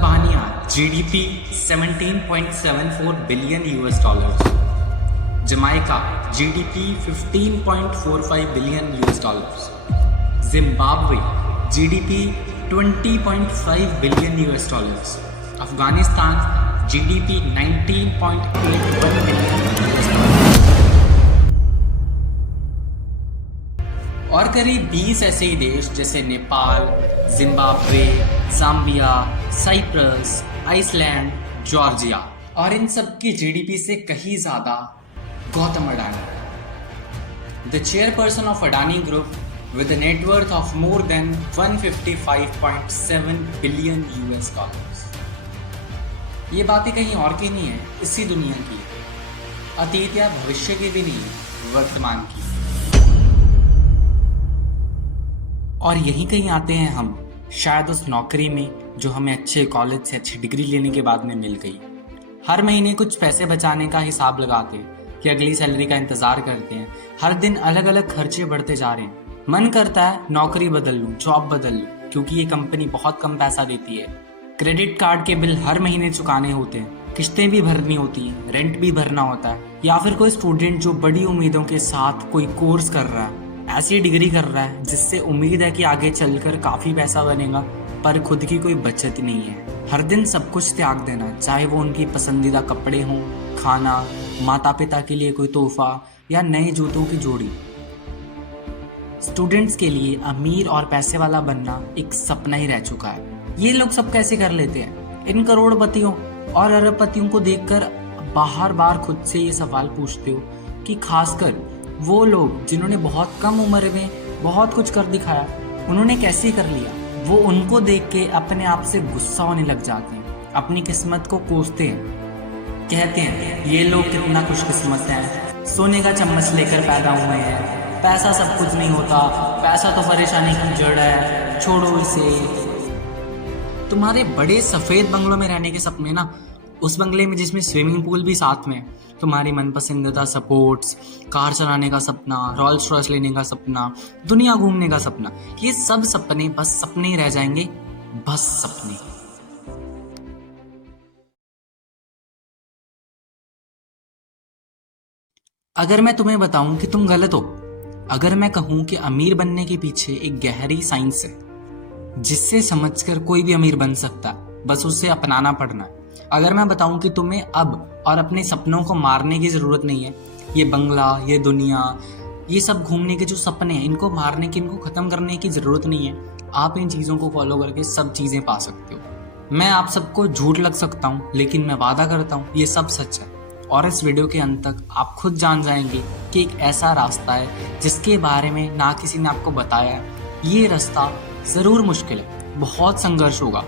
Albania GDP 17.74 billion US dollars. Jamaica GDP 15.45 billion US dollars. Zimbabwe GDP 20.5 billion US dollars. Afghanistan GDP 19.81 billion US dollars. और करीब 20 ऐसे ही देश जैसे Nepal, Zimbabwe, Zambia, Cyprus, Iceland, Georgia, और इन सब की जीडीपी से कहीं ज्यादा Gautam Adani, the chairperson of Adani group with a net worth of more than 155.7 billion US dollars. ये बातें कहीं और की नहीं है, इसी दुनिया की है, अतीत या भविष्य की भी नहीं, वर्तमान की। और यहीं कहीं आते हैं हम, शायद उस नौकरी में जो हमें अच्छे कॉलेज से अच्छी डिग्री लेने के बाद में मिल गई। हर महीने कुछ पैसे बचाने का हिसाब लगाते हैं कि अगली सैलरी का इंतजार करते हैं। हर दिन अलग अलग खर्चे बढ़ते जा रहे हैं। मन करता है नौकरी बदल लूं, जॉब बदल लूं, क्योंकि ये कंपनी बहुत कम पैसा देती है। क्रेडिट कार्ड के बिल हर महीने चुकाने होते हैं, किस्तें भी भरनी होती हैं, रेंट भी भरना होता है। या फिर कोई स्टूडेंट जो बड़ी उम्मीदों के साथ कोई कोर्स कर रहा है, ऐसी डिग्री कर रहा है जिससे उम्मीद है कि आगे चलकर काफी पैसा बनेगा, पर खुद की कोई बचत नहीं है। हर दिन सब कुछ त्याग देना, चाहे वो उनकी पसंदीदा कपड़े हों, खाना, माता पिता के लिए कोई तोहफा या नए जूतों की जोड़ी। स्टूडेंट्स के लिए अमीर और पैसे वाला बनना एक सपना ही रह चुका है। ये लोग सब कैसे कर लेते हैं? इन करोड़पतियों और अरबपतियों को देखकर बार बार खुद से ये सवाल पूछते हो कि खासकर वो लोग जिन्होंने बहुत कम उम्र में बहुत कुछ कर दिखाया, उन्होंने कैसे कर लिया? वो उनको देख के अपने आप से गुस्सा होने लग जाते हैं, अपनी किस्मत को कोसते हैं, कहते हैं ये लोग कितना खुशकिस्मत हैं, सोने का चम्मच लेकर पैदा हुए हैं, पैसा सब कुछ नहीं होता, पैसा तो परेशानी की जड़ है, छोड़ो इसे। तुम्हारे बड़े सफेद बंगलों में रहने के सपने ना, उस बंगले में जिसमें स्विमिंग पूल भी साथ में, तुम्हारी मनपसंदीदा स्पोर्ट्स, कार चलाने का सपना, रॉल्स रॉयस लेने का सपना, दुनिया घूमने का सपना, ये सब सपने बस सपने ही रह जाएंगे, बस सपने। अगर मैं तुम्हें बताऊं कि तुम गलत हो, अगर मैं कहूं कि अमीर बनने के पीछे एक गहरी साइंस है जिससे समझकर कोई भी अमीर बन सकता है, बस उसे अपनाना पड़ना है। अगर मैं बताऊं कि तुम्हें अब और अपने सपनों को मारने की जरूरत नहीं है, ये बंगला, ये दुनिया, ये सब घूमने के जो सपने हैं, इनको मारने की, इनको खत्म करने की जरूरत नहीं है। आप इन चीजों को फॉलो करके सब चीजें पा सकते हो। मैं आप सबको झूठ लग सकता हूँ, लेकिन मैं वादा करता हूँ ये सब सच है। और इस वीडियो के अंत तक आप खुद जान जाएंगे कि एक ऐसा रास्ता है जिसके बारे में ना किसी ने आपको बताया है। ये रास्ता जरूर मुश्किल है, बहुत संघर्ष होगा,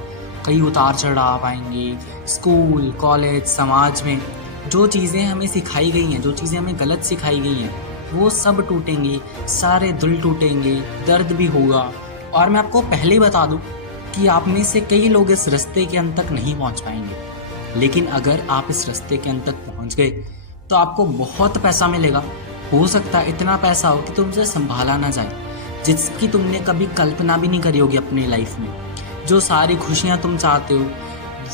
कई उतार चढ़ाव आएंगे। स्कूल, कॉलेज, समाज में जो चीज़ें हमें सिखाई गई हैं, जो चीज़ें हमें गलत सिखाई गई हैं, वो सब टूटेंगी, सारे दिल टूटेंगे, दर्द भी होगा। और मैं आपको पहले ही बता दूं कि आप में से कई लोग इस रास्ते के अंत तक नहीं पहुंच पाएंगे, लेकिन अगर आप इस रास्ते के अंत तक पहुंच गए तो आपको बहुत पैसा मिलेगा। हो सकता है इतना पैसा हो कि तुमसे संभाला ना जाए, जिसकी तुमने कभी कल्पना भी नहीं करी होगी अपनी लाइफ में। जो सारी खुशियां तुम चाहते हो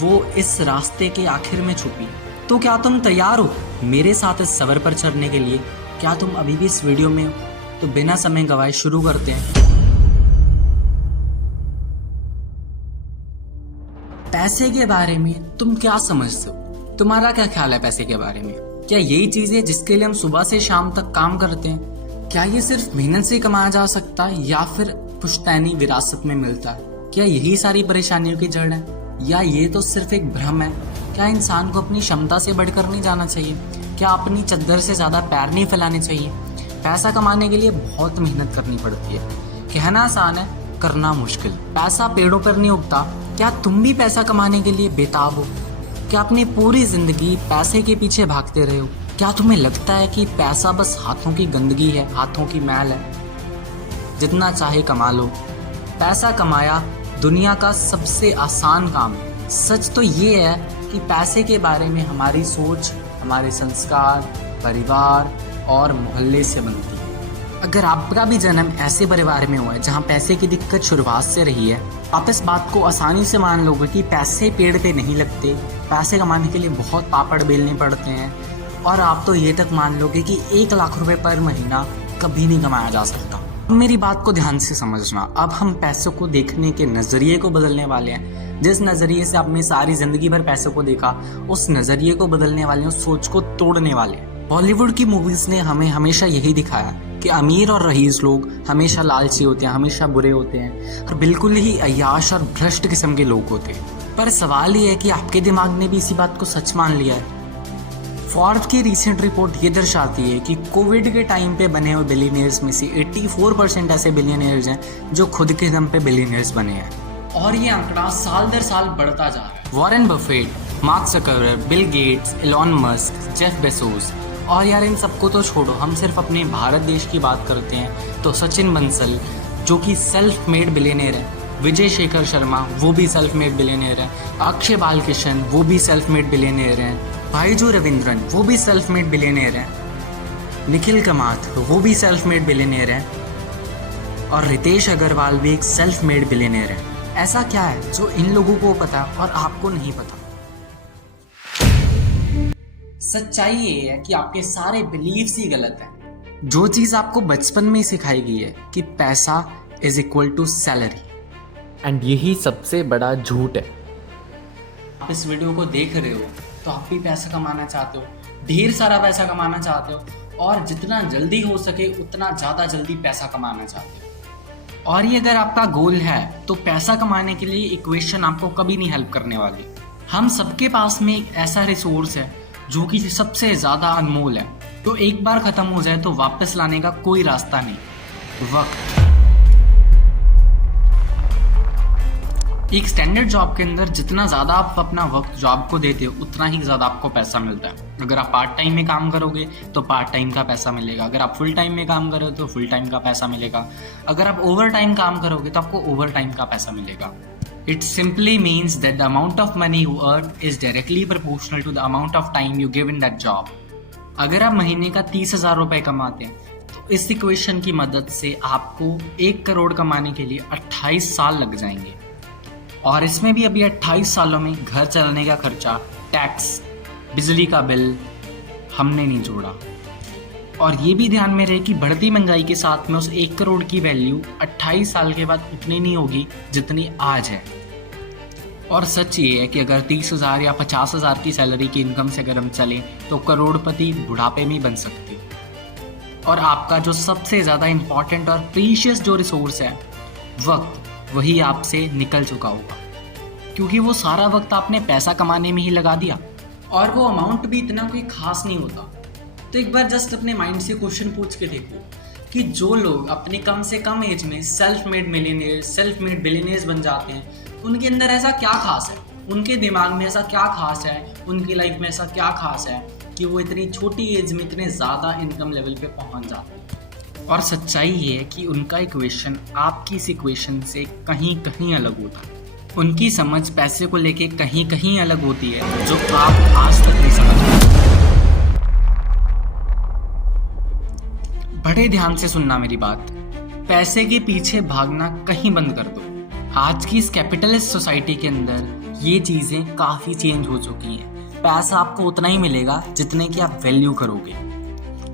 वो इस रास्ते के आखिर में छुपी। तो क्या तुम तैयार हो मेरे साथ इस सफर पर चढ़ने के लिए? क्या तुम अभी भी इस वीडियो में हो? तो बिना समय गवाए शुरू करते हैं। पैसे के बारे में तुम क्या समझते हो? तुम्हारा क्या ख्याल है पैसे के बारे में? क्या यही चीज है जिसके लिए हम सुबह से शाम तक काम करते हैं? क्या ये सिर्फ मेहनत से कमाया जा सकता है या फिर पुश्तैनी विरासत में मिलता है? क्या यही सारी परेशानियों की जड़ है, या ये तो सिर्फ एक भ्रम है? क्या इंसान को अपनी क्षमता से बढ़कर नहीं जाना चाहिए? क्या अपनी चद्दर से ज्यादा पैर नहीं फैलाने चाहिए? पैसा कमाने के लिए बहुत मेहनत करनी पड़ती है, कहना आसान है, करना मुश्किल। पैसा पेड़ों पर नहीं उगता। क्या तुम भी पैसा कमाने के लिए बेताब हो? क्या अपनी पूरी जिंदगी पैसे के पीछे भागते रहे हो? क्या तुम्हें लगता है कि पैसा बस हाथों की गंदगी है, हाथों की मैल है? जितना चाहे कमा लो। पैसा कमाया दुनिया का सबसे आसान काम है। सच तो ये है कि पैसे के बारे में हमारी सोच हमारे संस्कार, परिवार और मोहल्ले से बनती है। अगर आपका भी जन्म ऐसे परिवार में हुआ है जहाँ पैसे की दिक्कत शुरुआत से रही है, आप इस बात को आसानी से मान लोगे कि पैसे पेड़ पे नहीं लगते, पैसे कमाने के लिए बहुत पापड़ बेलने पड़ते हैं, और आप तो ये तक मान लोगे कि 1 लाख रुपए पर महीना कभी नहीं कमाया जा सकता। मेरी बात को ध्यान से समझना, अब हम पैसों को देखने के नज़रिए को बदलने वाले हैं। जिस नज़रिए से आपने सारी ज़िंदगी भर पैसों को देखा, उस नज़रिए को बदलने वाले हैं, उस सोच को तोड़ने वाले हैं। बॉलीवुड की मूवीज़ ने हमें हमेशा यही दिखाया कि अमीर और रईस लोग हमेशा लालची होते हैं, हमेशा बुरे होते हैं और बिल्कुल ही अय्याश और भ्रष्ट किस्म के लोग होते हैं। पर सवाल ये है कि आपके दिमाग ने भी इसी बात को सच मान लिया है। फोर्ब्स की रिसेंट रिपोर्ट ये दर्शाती है कि कोविड के टाइम पे बने हुए बिलियनियर्स में से 84% ऐसे बिलियनियर्स हैं जो खुद के दम पे बिलियनियर्स बने हैं, और ये आंकड़ा साल दर साल बढ़ता जा रहा है। Warren Buffett, mark Zuckerberg, Bill Gates, Elon Musk, Jeff Bezos, और यार इन सबको तो छोड़ो, हम सिर्फ अपने भारत देश की बात करते हैं तो सचिन बंसल जो कि सेल्फ मेड बिलियनियर है, विजय शेखर शर्मा वो भी सेल्फ मेड बिलियनियर है, अक्षय बालकृष्ण वो भी सेल्फ मेड बिलियनियर हैं, भाईजू रविंद्रन वो भी सेल्फ मेड बिलियनियर हैं, निखिल कामत वो भी सेल्फ मेड बिलियनियर हैं, और रितेश अग्रवाल भी एक सेल्फ मेड बिलियनियर है। ऐसा क्या है जो इन लोगों को पता और आपको नहीं पता? सच्चाई ये है कि आपके सारे बिलीव्स ही गलत हैं। जो चीज़ आपको बचपन में ही सिखाई गई है कि पैसा is equal to salary, and यही सबसे बड़ा झूठ है। आप इस वीडियो को देख रहे हो तो आप भी पैसा कमाना चाहते हो, ढेर सारा पैसा कमाना चाहते हो, और जितना जल्दी हो सके उतना ज़्यादा जल्दी पैसा कमाना चाहते हो। और ये अगर आपका गोल है तो पैसा कमाने के लिए इक्वेशन आपको कभी नहीं हेल्प करने वाली। हम सबके पास में एक ऐसा रिसोर्स है जो कि सबसे ज़्यादा अनमोल है, तो एक बार ख़त्म हो जाए तो वापस लाने का कोई रास्ता नहीं, वक्त। एक स्टैंडर्ड जॉब के अंदर जितना ज़्यादा आप अपना वक्त जॉब को देते हो उतना ही ज़्यादा आपको पैसा मिलता है। अगर आप पार्ट टाइम में काम करोगे तो पार्ट टाइम का पैसा मिलेगा, अगर आप फुल टाइम में काम करोगे तो फुल टाइम का पैसा मिलेगा, अगर आप ओवर टाइम काम करोगे तो आपको ओवर टाइम का पैसा मिलेगा। It simply means that the amount of money you earn is directly proportional to the amount of time you give in that job. अगर आप महीने का 30,000 रुपये कमाते हैं तो इस इक्वेशन की मदद से आपको 1 करोड़ कमाने के लिए 28 साल लग जाएंगे, और इसमें भी अभी 28 सालों में घर चलाने का खर्चा, टैक्स, बिजली का बिल हमने नहीं जोड़ा। और ये भी ध्यान में रहे कि बढ़ती महंगाई के साथ में उस 1 करोड़ की वैल्यू 28 साल के बाद उतनी नहीं होगी जितनी आज है। और सच ये है कि अगर 30,000 या 50,000 की सैलरी की इनकम से अगर हम चलें तो करोड़पति बुढ़ापे में बन सकते हैं। और आपका जो सबसे ज़्यादा इम्पॉर्टेंट और प्रीशियस जो रिसोर्स है, वक्त, वही आपसे निकल चुका होगा, क्योंकि वो सारा वक्त आपने पैसा कमाने में ही लगा दिया, और वो अमाउंट भी इतना कोई खास नहीं होता। तो एक बार जस्ट अपने माइंड से क्वेश्चन पूछ के देखो कि जो लोग अपने कम से कम एज में self made millionaire, self made billionaires बन जाते हैं, उनके अंदर ऐसा क्या खास है, उनके दिमाग में ऐसा क्या खास है, उनकी लाइफ में ऐसा क्या खास है कि वो इतनी छोटी एज में इतने ज़्यादा इनकम लेवल पे पहुंच जाते हैं। और सच्चाई ये है कि उनका इक्वेशन आपकी इस इक्वेशन से कहीं कहीं अलग होता है। उनकी समझ पैसे को लेके कहीं कहीं अलग होती है जो आप आज तक नहीं समझ पाते। बड़े ध्यान से सुनना मेरी बात, पैसे के पीछे भागना कहीं बंद कर दो। आज की इस कैपिटलिस्ट सोसाइटी के अंदर ये चीज़ें काफ़ी चेंज हो चुकी हैं। पैसा आपको उतना ही मिलेगा जितने की आप वैल्यू करोगे,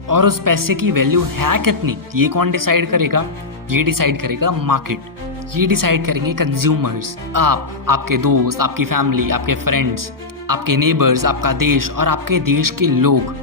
और उस पैसे की वैल्यू है कितनी ये कौन डिसाइड करेगा? ये डिसाइड करेगा मार्केट, ये डिसाइड करेंगे कंज्यूमर्स, आप, आपके दोस्त, आपकी फैमिली, आपके फ्रेंड्स, आपके नेबर्स, आपका देश और आपके देश के लोग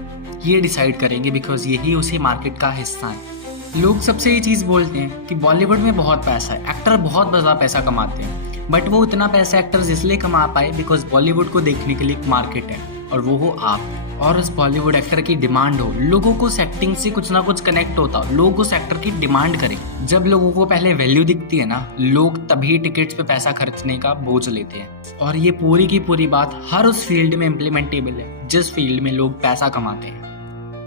ये डिसाइड करेंगे, बिकॉज यही उसी मार्केट का हिस्सा है। लोग सबसे ये चीज़ बोलते हैं कि बॉलीवुड में बहुत पैसा है, एक्टर बहुत ज़्यादा पैसा कमाते हैं, बट वो इतना पैसा एक्टर्स इसलिए कमा पाए बिकॉज बॉलीवुड को देखने के लिए एक मार्केट है, और वो हो आप। और उस बॉलीवुड एक्टर की डिमांड हो, लोगों को उस एक्टिंग से कुछ ना कुछ कनेक्ट होता हो, लोग उस एक्टर की डिमांड करें। जब लोगों को पहले वैल्यू दिखती है ना, लोग तभी टिकट्स पे पैसा खर्चने का बोझ लेते हैं। और ये पूरी की पूरी बात हर उस फील्ड में इम्प्लीमेंटेबल है जिस फील्ड में लोग पैसा कमाते हैं,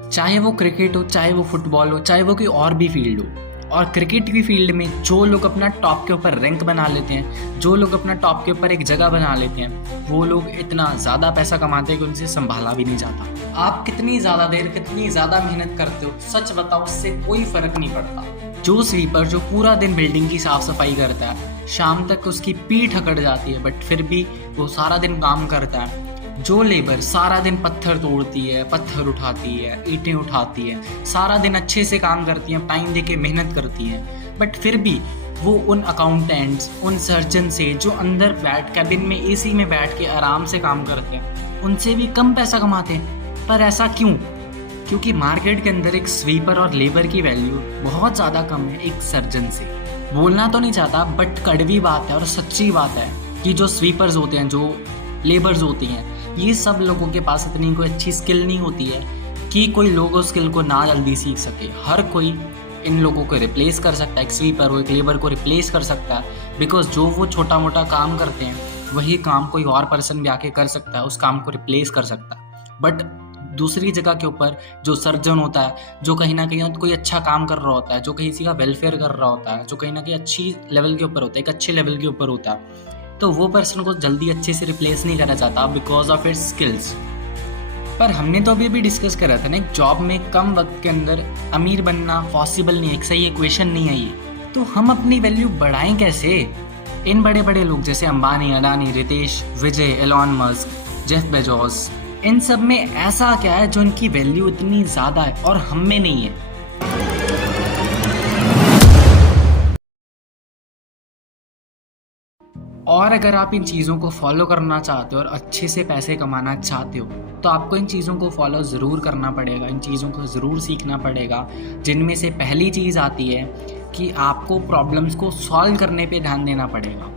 चाहे वो क्रिकेट हो, चाहे वो फुटबॉल हो, चाहे वो कोई और भी फील्ड हो। और क्रिकेट की फील्ड में जो लोग अपना टॉप के ऊपर रैंक बना लेते हैं, जो लोग अपना टॉप के ऊपर एक जगह बना लेते हैं, वो लोग इतना ज़्यादा पैसा कमाते हैं कि उनसे संभाला भी नहीं जाता। आप कितनी ज़्यादा देर, कितनी ज़्यादा मेहनत करते हो, सच बताओ, उससे कोई फ़र्क नहीं पड़ता। जो स्वीपर जो पूरा दिन बिल्डिंग की साफ सफाई करता है, शाम तक उसकी पीठ अकड़ जाती है बट फिर भी वो सारा दिन काम करता है। जो लेबर सारा दिन पत्थर तोड़ती है, पत्थर उठाती है, ईंटें उठाती है, सारा दिन अच्छे से काम करती है, टाइम देके मेहनत करती है, बट फिर भी वो उन अकाउंटेंट्स, उन सर्जन से जो अंदर कैबिन में एसी में बैठ के आराम से काम करते हैं, उनसे भी कम पैसा कमाते हैं। पर ऐसा क्यों? क्योंकि मार्केट के अंदर एक स्वीपर और लेबर की वैल्यू बहुत ज़्यादा कम है एक सर्जन से। बोलना तो नहीं चाहता बट कड़वी बात है और सच्ची बात है कि जो स्वीपर्स होते हैं, जो लेबर्स होती हैं, ये सब लोगों के पास इतनी कोई अच्छी स्किल नहीं होती है कि कोई लोग उस स्किल को ना जल्दी सीख सके। हर कोई इन लोगों को रिप्लेस कर सकता है, एक स्वीपर हो, एक लेबर को रिप्लेस कर सकता है, बिकॉज जो वो छोटा मोटा काम करते हैं वही काम कोई और पर्सन भी आके कर सकता है, उस काम को रिप्लेस कर सकता है। बट दूसरी जगह के ऊपर जो सर्जन होता है, जो कहीं ना कहीं कोई अच्छा काम कर रहा होता है, जो किसी का वेलफेयर कर रहा होता है, जो कहीं ना कहीं अच्छी लेवल के ऊपर होता है, एक अच्छे लेवल के ऊपर होता है, तो वो पर्सन को जल्दी अच्छे से रिप्लेस नहीं करना चाहता बिकॉज ऑफ इट्स स्किल्स। पर हमने तो अभी डिस्कस करा था ना, एक जॉब में कम वक्त के अंदर अमीर बनना पॉसिबल नहीं है, एक सही इक्वेशन नहीं है ये। तो हम अपनी वैल्यू बढ़ाएं कैसे? इन बड़े बड़े लोग जैसे अंबानी, अडानी, रितेश, विजय, एलॉन मस्क, जेफ बेजोस, इन सब में ऐसा क्या है जो इनकी वैल्यू इतनी ज़्यादा है और हम में नहीं है? और अगर आप इन चीज़ों को फॉलो करना चाहते हो और अच्छे से पैसे कमाना चाहते हो तो आपको इन चीज़ों को फॉलो ज़रूर करना पड़ेगा, इन चीज़ों को ज़रूर सीखना पड़ेगा। जिनमें से पहली चीज़ आती है कि आपको प्रॉब्लम्स को सॉल्व करने पे ध्यान देना पड़ेगा।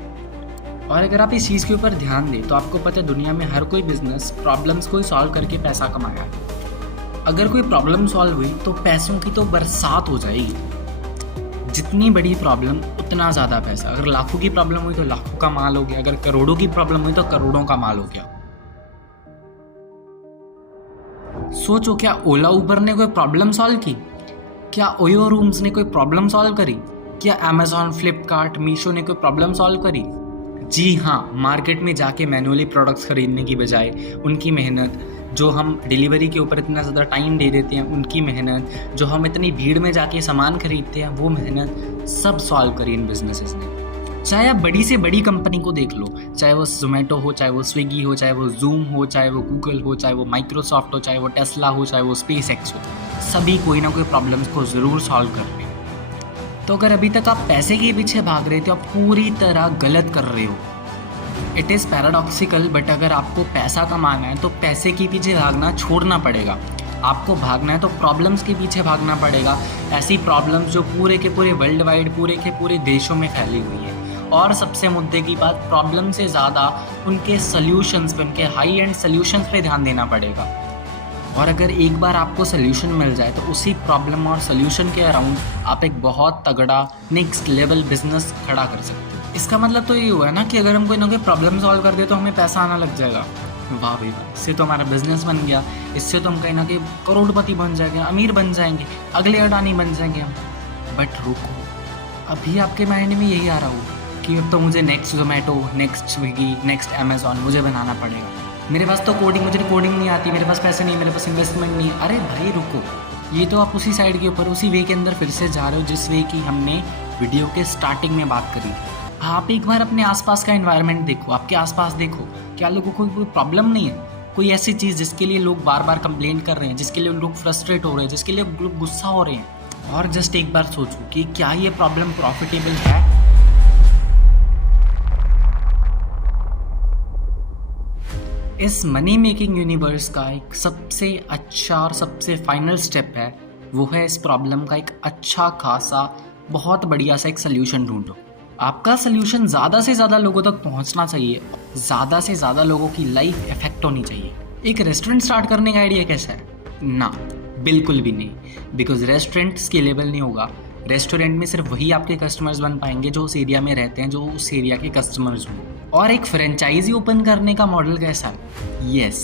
और अगर आप इस चीज़ के ऊपर ध्यान दें तो आपको पता है दुनिया में हर कोई बिजनेस प्रॉब्लम्स को ही सॉल्व करके पैसा कमाया। अगर कोई प्रॉब्लम सॉल्व हुई तो पैसों की तो बरसात हो जाएगी। जितनी बड़ी प्रॉब्लम उतना ज़्यादा पैसा। अगर लाखों की प्रॉब्लम हुई तो लाखों का माल हो गया, अगर करोड़ों की प्रॉब्लम हुई तो करोड़ों का माल हो गया। सोचो, क्या ओला उबर ने कोई प्रॉब्लम सॉल्व की? क्या ओयो रूम्स ने कोई प्रॉब्लम सॉल्व करी? क्या अमेजॉन, फ्लिपकार्ट, मीशो ने कोई प्रॉब्लम सॉल्व करी? जी हाँ, मार्केट में जाके मैनुअली प्रोडक्ट्स खरीदने की बजाय उनकी मेहनत, जो हम डिलीवरी के ऊपर इतना ज़्यादा टाइम दे देते हैं उनकी मेहनत, जो हम इतनी भीड़ में जाके सामान खरीदते हैं वो मेहनत, सब सॉल्व करी इन बिजनेसेस ने। चाहे आप बड़ी से बड़ी कंपनी को देख लो, चाहे वो जोमेटो हो, चाहे वो स्विगी हो, चाहे वो जूम हो, चाहे वो गूगल हो, चाहे वो माइक्रोसॉफ्ट हो, चाहे वो टेस्ला हो, चाहे वो स्पेस एक्स हो, सभी कोई ना कोई प्रॉब्लम्स को ज़रूर सॉल्व कर रहे हैं। तो अगर अभी तक आप पैसे के पीछे भाग रहे थे, आप पूरी तरह गलत कर रहे हो। इट इज़ पैराडॉक्सिकल, बट अगर आपको पैसा कमाना है तो पैसे के पीछे भागना छोड़ना पड़ेगा। आपको भागना है तो प्रॉब्लम्स के पीछे भागना पड़ेगा, ऐसी प्रॉब्लम्स जो पूरे के पूरे वर्ल्ड वाइड, पूरे के पूरे देशों में फैली हुई है। और सबसे मुद्दे की बात, प्रॉब्लम से ज़्यादा उनके सल्यूशंस पे, उनके हाई एंड सल्यूशंस पे ध्यान देना पड़ेगा। और अगर एक बार आपको सल्यूशन मिल जाए तो उसी प्रॉब्लम और सल्यूशन के अराउंड आप एक बहुत तगड़ा नेक्स्ट लेवल बिजनेस खड़ा कर सकते हो। इसका मतलब तो ये हुआ ना कि अगर हम कोई ना कोई प्रॉब्लम सॉल्व कर दे तो हमें पैसा आना लग जाएगा। वाह भाई वाह, इससे तो हमारा बिजनेस बन गया, इससे तो हम कहीं ना कहीं करोड़पति बन जाएंगे, अमीर बन जाएंगे, अगले अडानी बन जाएंगे हम। बट रुको, अभी आपके माइंड में यही आ रहा हो कि अब तो मुझे next Zomato, next Swiggy, next Amazon मुझे बनाना पड़ेगा। मेरे पास तो मुझे कोडिंग नहीं आती, मेरे पास पैसे नहीं, मेरे पास इन्वेस्टमेंट नहीं है। अरे भाई रुको, ये तो आप उसी साइड के ऊपर, उसी वे के अंदर फिर से जा रहे हो जिस वे की हमने वीडियो के स्टार्टिंग में बात करी। आप एक बार अपने आसपास का एनवायरनमेंट देखो, आपके आसपास देखो, क्या लोगों को कोई प्रॉब्लम नहीं है? कोई ऐसी चीज़ जिसके लिए लोग बार बार कंप्लेंट कर रहे हैं, जिसके लिए लोग फ्रस्ट्रेट हो रहे हैं, जिसके लिए लोग गुस्सा हो रहे हैं? और जस्ट एक बार सोचो कि क्या ये प्रॉब्लम प्रॉफिटेबल है? इस मनी मेकिंग यूनिवर्स का एक सबसे अच्छा और सबसे फाइनल स्टेप है, वो है इस प्रॉब्लम का एक अच्छा खासा बहुत बढ़िया सा एक सोल्यूशन ढूंढो। आपका सोल्यूशन ज़्यादा से ज़्यादा लोगों तक पहुंचना चाहिए, ज़्यादा से ज़्यादा लोगों की लाइफ इफेक्ट होनी चाहिए। एक रेस्टोरेंट स्टार्ट करने का आइडिया कैसा है? ना, बिल्कुल भी नहीं, बिकॉज रेस्टोरेंट स्केलेबल नहीं होगा। रेस्टोरेंट में सिर्फ वही आपके कस्टमर्स बन पाएंगे जो उस एरिया में रहते हैं, जो उस एरिया के कस्टमर्स हों। और एक फ्रेंचाइजी ओपन करने का मॉडल कैसा है? यस,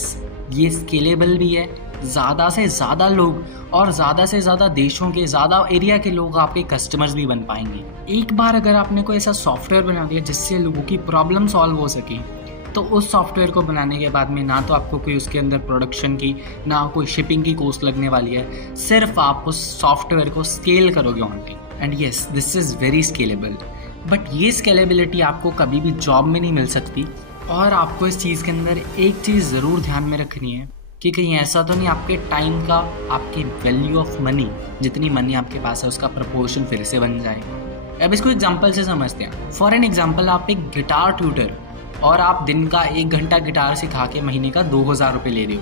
ये स्केलेबल भी है। ज़्यादा से ज़्यादा लोग और ज़्यादा से ज़्यादा देशों के, ज़्यादा एरिया के लोग आपके कस्टमर्स भी बन पाएंगे। एक बार अगर आपने कोई ऐसा सॉफ्टवेयर बना दिया जिससे लोगों की प्रॉब्लम सॉल्व हो सके, तो उस सॉफ्टवेयर को बनाने के बाद में ना तो आपको कोई उसके अंदर प्रोडक्शन की, ना कोई शिपिंग की कॉस्ट लगने वाली है। सिर्फ आप उस सॉफ्टवेयर को स्केल करोगे online. And yes this is very scalable, but ये स्केलेबिलिटी आपको कभी भी जॉब में नहीं मिल सकती। और आपको इस चीज़ के अंदर एक चीज़ ज़रूर ध्यान में रखनी है कि कहीं ऐसा तो नहीं आपके टाइम का, आपकी वैल्यू ऑफ मनी, जितनी मनी आपके पास है उसका प्रपोर्शन फिर से बन जाए। अब इसको एग्जांपल से समझते हैं। फॉर एन एग्जांपल, आप एक गिटार ट्यूटर और आप दिन का 1 घंटा गिटार सिखा के महीने का 2000 रुपये ले रहे हो,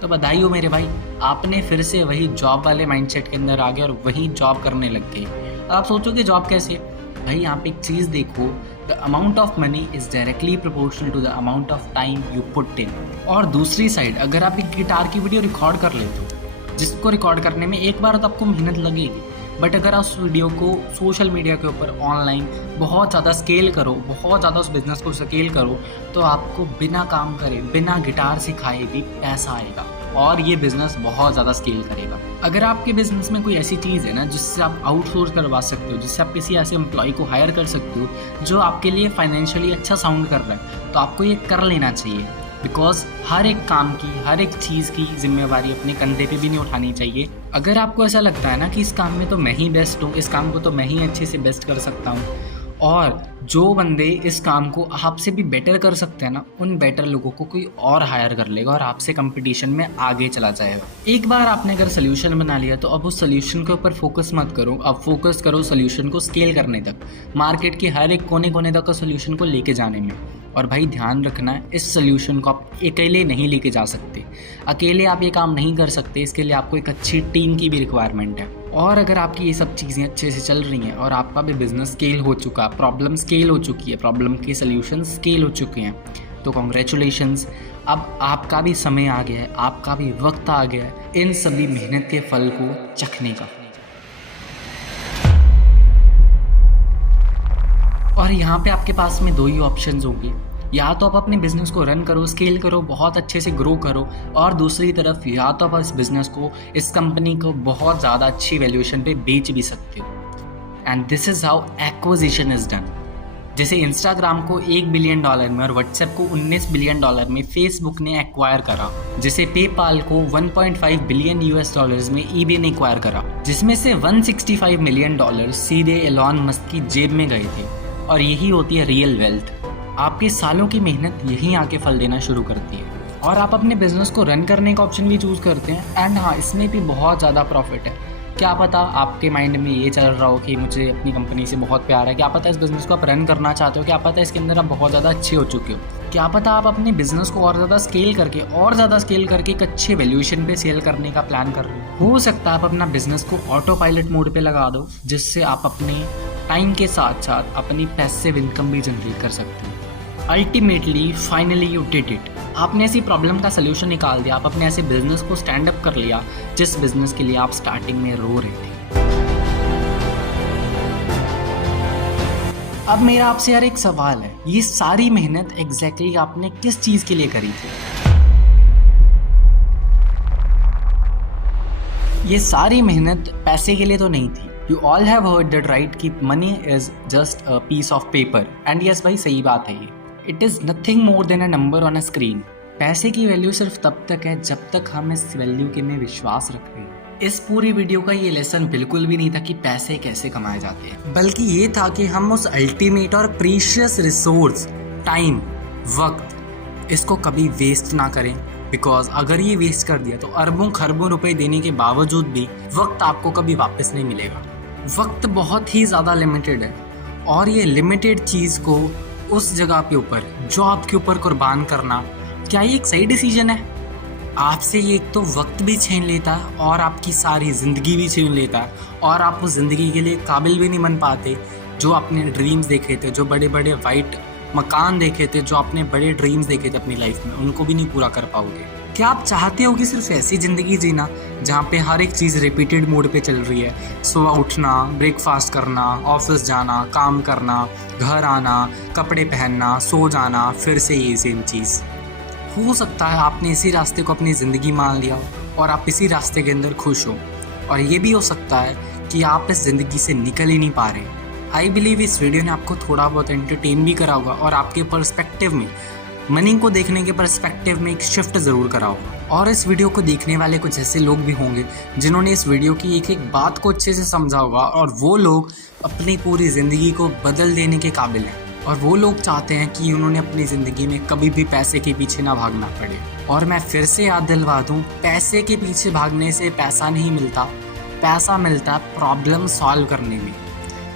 तो बधाई हो मेरे भाई, आपने फिर से वही जॉब वाले माइंडसेट के अंदर आ गए और वही जॉब करने लग गए। आप सोचोगे जॉब कैसे? भाई यहाँ पे एक चीज़ देखो, the amount of money is directly proportional to the amount of time you put in. और दूसरी साइड, अगर आप एक गिटार की वीडियो रिकॉर्ड कर लेते हो, जिसको रिकॉर्ड करने में एक बार तो आपको मेहनत लगेगी, बट अगर आप उस वीडियो को सोशल मीडिया के ऊपर ऑनलाइन बहुत ज़्यादा स्केल करो, बहुत ज़्यादा उस बिज़नेस को स्केल करो, तो आपको बिना काम करे, बिना गिटार सिखाए भी पैसा आएगा और ये बिज़नेस बहुत ज़्यादा स्केल करेगा। अगर आपके बिज़नेस में कोई ऐसी चीज़ है ना जिससे आप आउटसोर्स करवा सकते हो, जिससे आप किसी ऐसे एम्प्लॉय को हायर कर सकते हो जो आपके लिए फाइनेंशियली अच्छा साउंड कर रहा है, तो आपको ये कर लेना चाहिए। बिकॉज हर एक काम की, हर एक चीज़ की जिम्मेवारी अपने कंधे पे भी नहीं उठानी चाहिए। अगर आपको ऐसा लगता है ना कि इस काम में तो मैं ही बेस्ट हूँ, इस काम को तो मैं ही अच्छे से बेस्ट कर सकता हूँ, और जो बंदे इस काम को आपसे भी बेटर कर सकते हैं ना, उन बेटर लोगों को कोई और हायर कर लेगा और आपसे कंपटीशन में आगे चला जाएगा। एक बार आपने अगर सोल्यूशन बना लिया तो अब उस सोल्यूशन के ऊपर फोकस मत करो, अब फोकस करो सोल्यूशन को स्केल करने तक, मार्केट के हर एक कोने कोने तक का सोल्यूशन को लेके जाने में। और भाई ध्यान रखना है, इस सोल्यूशन को आप अकेले नहीं लेके जा सकते, अकेले आप ये काम नहीं कर सकते, इसके लिए आपको एक अच्छी टीम की भी रिक्वायरमेंट है। और अगर आपकी ये सब चीज़ें अच्छे से चल रही हैं और आपका भी बिजनेस स्केल हो चुका, प्रॉब्लम स्केल हो चुकी है, प्रॉब्लम के सोल्यूशन स्केल हो चुके हैं, तो कॉन्ग्रेचुलेशंस, अब आपका भी समय आ गया है, आपका भी वक्त आ गया है इन सभी मेहनत के फल को चखने का। और यहाँ पे आपके पास में 2 ही ऑप्शंस होंगे, या तो आप अपने बिजनेस को रन करो, स्केल करो, बहुत अच्छे से ग्रो करो, और दूसरी तरफ या तो आप इस बिजनेस को, इस कंपनी को बहुत ज़्यादा अच्छी वैल्यूएशन पे बेच भी सकते हो। And this is how acquisition is done. जैसे इंस्टाग्राम को $1 बिलियन में और व्हाट्सएप को $19 बिलियन में फेसबुक ने एक्वायर करा, जैसे पेपाल को $1.5 बिलियन में ईबे ने एक्वायर करा, जिसमें से $165 मिलियन सीधे एलॉन मस्क की जेब में गए थे। और यही होती है रियल वेल्थ। आपके सालों की मेहनत यहीं आके फल देना शुरू करती है और आप अपने बिजनेस को रन करने का ऑप्शन भी चूज़ करते हैं। एंड हाँ, इसमें भी बहुत ज़्यादा प्रॉफिट है। क्या पता आपके माइंड में ये चल रहा हो कि मुझे अपनी कंपनी से बहुत प्यार है, क्या पता इस बिज़नेस को आप रन करना चाहते हो, क्या पता इसके अंदर आप बहुत ज़्यादा अच्छे हो चुके हो, क्या पता आप अपने बिजनेस को और ज़्यादा स्केल करके एक अच्छे वैल्यूएशन पे सेल करने का प्लान कर रहे हो सकता है आप अपना बिजनेस को ऑटो पायलट मोड पे लगा दो, जिससे आप अपने टाइम के साथ साथ अपनी पैसिव इनकम भी जनरेट कर सकते हो। Ultimately finally you did it. आपने ऐसी प्रॉब्लम का सलूशन निकाल दिया, आप अपने ऐसे बिजनेस को स्टैंड अप कर लिया जिस बिजनेस के लिए आप स्टार्टिंग में रो रहे थे। अब मेरा आपसे यार एक सवाल है, ये सारी मेहनत एग्जैक्टली आपने किस चीज के लिए करी थी? ये सारी मेहनत पैसे के लिए तो नहीं थी। You all have heard that, right? कि money is just a piece of paper. And yes भाई, सही बात है ये। It is nothing more than a number on a screen. पैसे की वैल्यू सिर्फ तब तक है जब तक हम इस वैल्यू के में विश्वास रखते हैं। इस पूरी वीडियो का ये लेसन बिल्कुल भी नहीं था कि पैसे कैसे कमाए जाते हैं, बल्कि ये था कि हम उस अल्टीमेट और प्रीशियस रिसोर्स, टाइम, वक्त, इसको कभी वेस्ट ना करें। बिकॉज अगर ये वेस्ट कर दिया तो अरबों खरबों रुपए देने के बावजूद भी वक्त आपको कभी वापस नहीं मिलेगा। वक्त बहुत ही ज़्यादा लिमिटेड है और ये लिमिटेड चीज़ को उस जगह के ऊपर, जॉब के ऊपर कुर्बान करना, क्या ये एक सही डिसीजन है? आपसे ये एक तो वक्त भी छीन लेता है और आपकी सारी ज़िंदगी भी छीन लेता है, और आप उस ज़िंदगी के लिए काबिल भी नहीं बन पाते। जो आपने ड्रीम्स देखे थे, जो बड़े बड़े वाइट मकान देखे थे, जो आपने बड़े ड्रीम्स देखे थे अपनी लाइफ में, उनको भी नहीं पूरा कर पाओगे। क्या आप चाहते हो कि सिर्फ ऐसी ज़िंदगी जीना जहाँ पे हर एक चीज़ रिपीटेड मोड पे चल रही है? सुबह उठना, ब्रेकफास्ट करना, ऑफिस जाना, काम करना, घर आना, कपड़े पहनना, सो जाना, फिर से ये सेम चीज़। हो सकता है आपने इसी रास्ते को अपनी ज़िंदगी मान लिया हो और आप इसी रास्ते के अंदर खुश हो, और ये भी हो सकता है कि आप इस ज़िंदगी से निकल ही नहीं पा रहे। आई बिलीव इस वीडियो ने आपको थोड़ा बहुत एंटरटेन भी करा होगा और आपके पर्सपेक्टिव में मनी को देखने के पर्सपेक्टिव में एक शिफ्ट ज़रूर कराओ। और इस वीडियो को देखने वाले कुछ ऐसे लोग भी होंगे जिन्होंने इस वीडियो की एक एक बात को अच्छे से समझा होगा, और वो लोग अपनी पूरी ज़िंदगी को बदल देने के काबिल हैं। और वो लोग चाहते हैं कि उन्होंने अपनी ज़िंदगी में कभी भी पैसे के पीछे ना भागना पड़े। और मैं फिर से याद दिलवा दूँ, पैसे के पीछे भागने से पैसा नहीं मिलता, पैसा मिलता है प्रॉब्लम सॉल्व करने में।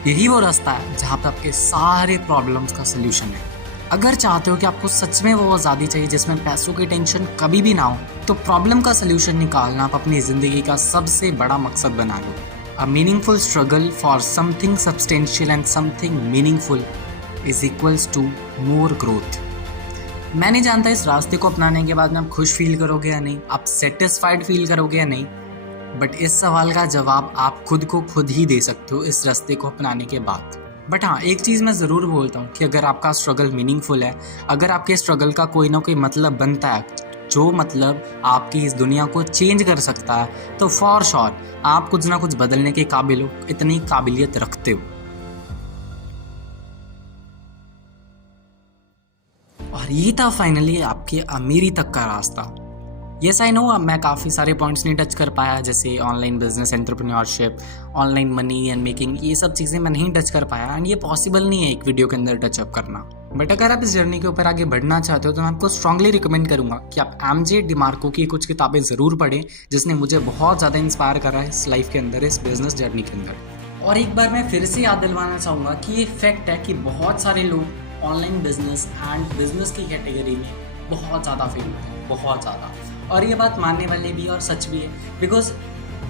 यही वो रास्ता है जहाँ पर आपके सारे प्रॉब्लम्स का सल्यूशन है। अगर चाहते हो कि आपको सच में वो आज़ादी चाहिए जिसमें पैसों की टेंशन कभी भी ना हो, तो प्रॉब्लम का सल्यूशन निकालना आप अपनी ज़िंदगी का सबसे बड़ा मकसद बना लो। A meaningful struggle for something substantial and something meaningful is equals to more growth. मैं नहीं जानता इस रास्ते को अपनाने के बाद में आप खुश फील करोगे या नहीं, आप सेटिस्फाइड फील करोगे या नहीं, बट इस सवाल का जवाब आप खुद को खुद ही दे सकते हो इस रास्ते को अपनाने के बाद। बट हाँ, एक चीज़ मैं ज़रूर बोलता हूँ कि अगर आपका स्ट्रगल मीनिंगफुल है, अगर आपके स्ट्रगल का कोई ना कोई मतलब बनता है, जो मतलब आपकी इस दुनिया को चेंज कर सकता है, तो फॉर श्योर आप कुछ ना कुछ बदलने के काबिल हो, इतनी काबिलियत रखते हो। और ये था फाइनली आपके अमीरी तक का रास्ता। यस आई नो, मैं काफ़ी सारे पॉइंट्स नहीं टच कर पाया, जैसे online business, entrepreneurship, online money and making, ये सब चीज़ें मैं नहीं टच कर पाया, एंड ये पॉसिबल नहीं है एक वीडियो के अंदर टचअप करना। बट अगर आप इस जर्नी के ऊपर आगे बढ़ना चाहते हो तो मैं आपको स्ट्रांगली रिकमेंड करूंगा कि आप एमजे डिमार्को की कुछ किताबें ज़रूर पढ़ें, जिसने मुझे बहुत ज़्यादा इंस्पायर करा है इस लाइफ के अंदर, इस बिजनेस जर्नी के अंदर। और एक बार मैं फिर से याद दिलवाना चाहूँगा कि ये फैक्ट है कि बहुत सारे लोग ऑनलाइन बिजनेस एंड बिजनेस की कैटेगरी में बहुत ज़्यादा फेल होते हैं, बहुत ज़्यादा। और ये बात मानने वाले भी और सच भी है, बिकॉज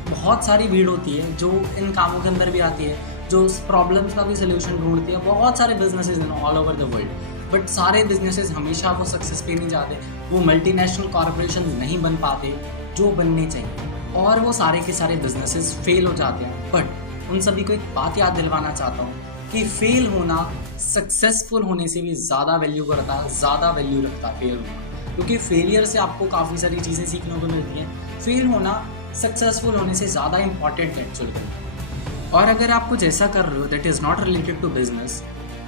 बहुत सारी भीड़ होती है जो इन कामों के अंदर भी आती है, जो उस प्रॉब्लम्स का भी सोल्यूशन ढूंढती है। बहुत सारे बिजनेसेस हैं all over the world, but सारे बिजनेसेस हमेशा वो सक्सेस पे नहीं जाते, वो मल्टीनेशनल कॉर्पोरेशन नहीं बन पाते जो बनने चाहिए, और वो सारे के सारे बिजनेसेस फेल हो जाते हैं। बट उन सभी को एक बात याद दिलवाना चाहता हूँ कि फेल होना सक्सेसफुल होने से भी ज़्यादा वैल्यू करता है, ज़्यादा वैल्यू रखता है फेल होना, क्योंकि फेलियर से आपको काफ़ी सारी चीज़ें सीखने को मिलती हैं। फेल होना सक्सेसफुल होने से ज़्यादा इंपॉर्टेंट है एक्चुअली। और अगर आप कुछ ऐसा कर रहे हो that is not related to business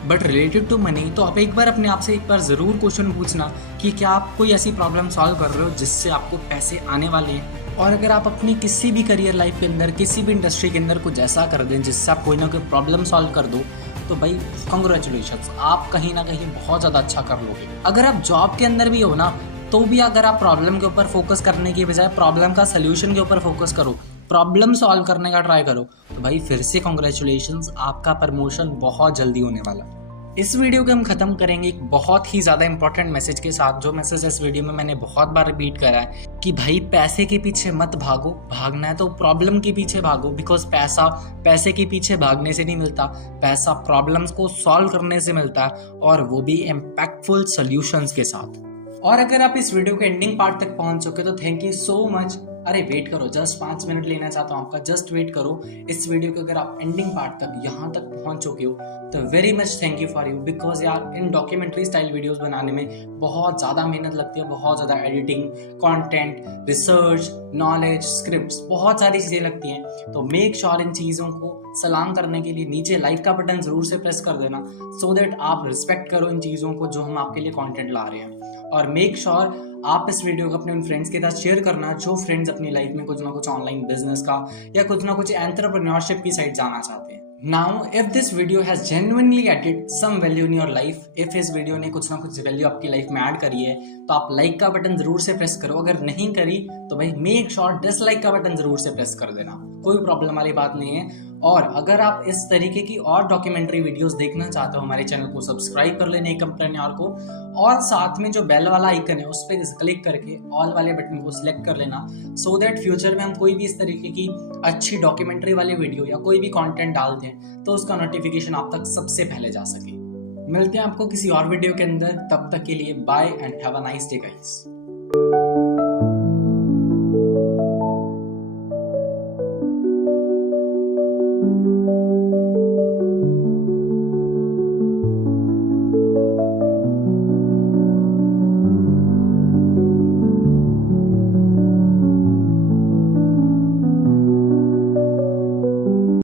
but related to money, तो आप एक बार अपने आप से एक बार ज़रूर क्वेश्चन पूछना कि क्या आप कोई ऐसी प्रॉब्लम सॉल्व कर रहे हो जिससे आपको पैसे आने वाले हैं। और अगर आप अपनी किसी भी करियर लाइफ के अंदर, किसी भी इंडस्ट्री के अंदर कुछ ऐसा कर दें जिससे आप कोई ना कोई प्रॉब्लम सॉल्व कर दो, तो भाई कॉन्ग्रेचुलेशंस, आप कहीं ना कहीं बहुत ज़्यादा अच्छा कर लोगे। अगर आप जॉब के अंदर भी हो ना, तो भी अगर आप प्रॉब्लम के ऊपर फोकस करने की बजाय प्रॉब्लम का सल्यूशन के ऊपर फोकस करो, प्रॉब्लम सॉल्व करने का ट्राई करो, तो भाई फिर से कॉन्ग्रेचुलेशंस, आपका प्रमोशन बहुत जल्दी होने वाला। इस वीडियो को हम खत्म करेंगे एक बहुत ही ज़्यादा इंपॉर्टेंट मैसेज के साथ, जो मैसेज इस वीडियो में मैंने बहुत बार रिपीट करा है कि भाई पैसे के पीछे मत भागो, भागना है तो प्रॉब्लम के पीछे भागो, बिकॉज पैसा पैसे के पीछे भागने से नहीं मिलता, पैसा प्रॉब्लम्स को सॉल्व करने से मिलता है, और वो भी इम्पैक्टफुल सॉल्यूशंस के साथ। और अगर आप इस वीडियो के एंडिंग पार्ट तक पहुंच चुके तो थैंक यू सो मच। अरे वेट करो, जस्ट 5 मिनट लेना चाहता हूँ आपका, जस्ट वेट करो। इस वीडियो के अगर आप एंडिंग पार्ट तक यहाँ तक पहुँच चुके हो तो very much thank you for you, because यार इन डॉक्यूमेंट्री स्टाइल वीडियोस बनाने में बहुत ज़्यादा मेहनत लगती है, बहुत ज़्यादा editing, content, research, knowledge, scripts, बहुत सारी चीज़ें लगती हैं। तो मेक श्योर इन चीज़ों को सलाम करने के लिए नीचे लाइक का बटन ज़रूर से प्रेस कर देना, सो दैट आप रिस्पेक्ट करो इन चीज़ों को जो हम आपके लिए कंटेंट ला रहे हैं। और मेक श्योर आप इस वीडियो को अपने उन फ्रेंड्स के साथ शेयर करना जो फ्रेंड्स अपनी लाइफ में कुछ ना कुछ ऑनलाइन बिजनेस का या कुछ ना कुछ एंटरप्रेन्योरशिप की साइड जाना चाहते हैं। Now if this video has genuinely added some value in your life, if इस वीडियो ने कुछ ना कुछ वैल्यू आपकी लाइफ में ऐड करी है, तो आप लाइक का बटन जरूर से प्रेस करो। अगर नहीं करी तो भाई मेक श्योर डिसलाइक का बटन जरूर से प्रेस कर देना, कोई प्रॉब्लम वाली बात नहीं है। और अगर आप इस तरीके की और डॉक्यूमेंट्री वीडियोस देखना चाहते हो, हमारे चैनल को सब्सक्राइब कर लेने एंटरप्रेन्योर को, और साथ में जो बेल वाला आइकन है उस पर क्लिक करके ऑल वाले बटन को सिलेक्ट कर लेना, सो दैट फ्यूचर में हम कोई भी इस तरीके की अच्छी डॉक्यूमेंट्री वाली वीडियो या कोई भी कंटेंट डालते हैं तो उसका नोटिफिकेशन आप तक सबसे पहले जा सके। मिलते हैं आपको किसी और वीडियो के अंदर, तब तक के लिए bye and have a nice day guys.